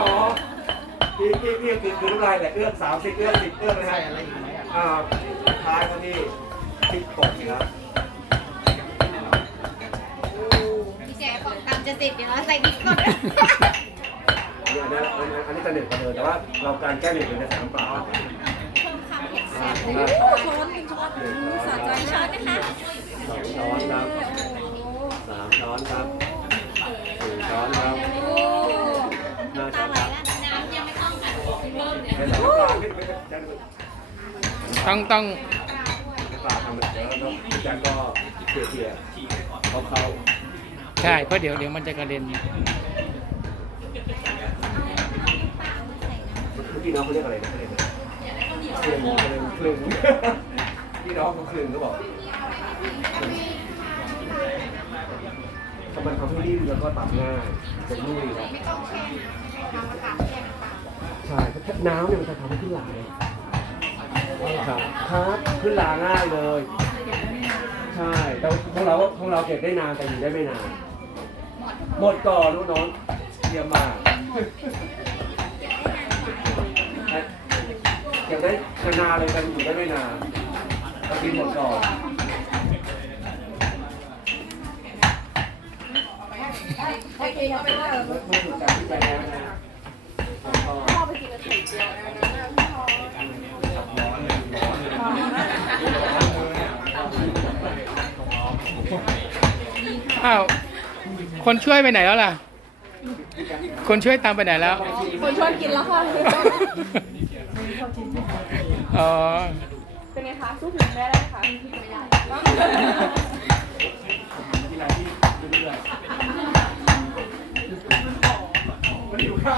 อ๋อพี่พี่พี่คือคือน้ำลายแหละเอื้อกสามสิบเอื้อกสิบเอื้อกนะฮะใส่อะไรอีกไหมอะอ่าท้ายก็นี่พริกป่นครับพี่แจ๊บอกตามจะสิบเดี๋ยวเราใส่พริกก่อนอันนี้อันนี้อันนี้จะหนึ่งกว่าเดิมแต่ว่าเราการแก้หนึ่งเป็นในสามเปล่าเพิ่มความเผ็ดแซ่บอ่าช้อนหนึ่งช้อนสะใจช้อนนะคะสองช้อนครับสามช้อนครับ ห้าช้ตาอนไหลครับแล้วน้ำยังไม่ต้องค่ะเพิ่มเนี่ยต้องต้องปลาทำแล้วแล้วแจ็คก็เกลี่ยๆเขาเขาใช่เพราะเดี๋ยวเดี๋ยวมันจะกระเด็นพี่น้องเขาเรียกอะไรนะเขาเรียกอะไรคลึงคลึงคลึงพี่น้องเขาคลึงก็บอกถ้า มันทำให้นิ่มแล้วก็ตัดง่ายจะนุ่ยครับไม่ต้องแช่น้ำอากาศแช่น้ำเปล่าใช่น้ำเนี่ยมันจะทำให้ขึ้นหลาครับครับขึ้นหลาง่ายเลย ใช่แต่ของเราของเราเก็บได้นานแต่อยู่ได้ไม่นาน หมดก่อนลูกน้องเยี่ยมมากเก็บได้นานเลยแต่อยู่ได้ไม่นานกินหมดก่อน โอเคเอาไปเลยเมื่อถูกใจที่ไปแล้วนะแล้วก็พ่อไปกินกระถิ่นเดียวนะนะพี่พออ้าวคนช่วยไปไหนแล้วล่ะ คนช่วยตามไปไหนแล้ว คนชวนกินแล้วค่ะอ๋อ เป็นไงคะสู้ถึงแม่ได้ไหมคะ ๆมันอยู่ข้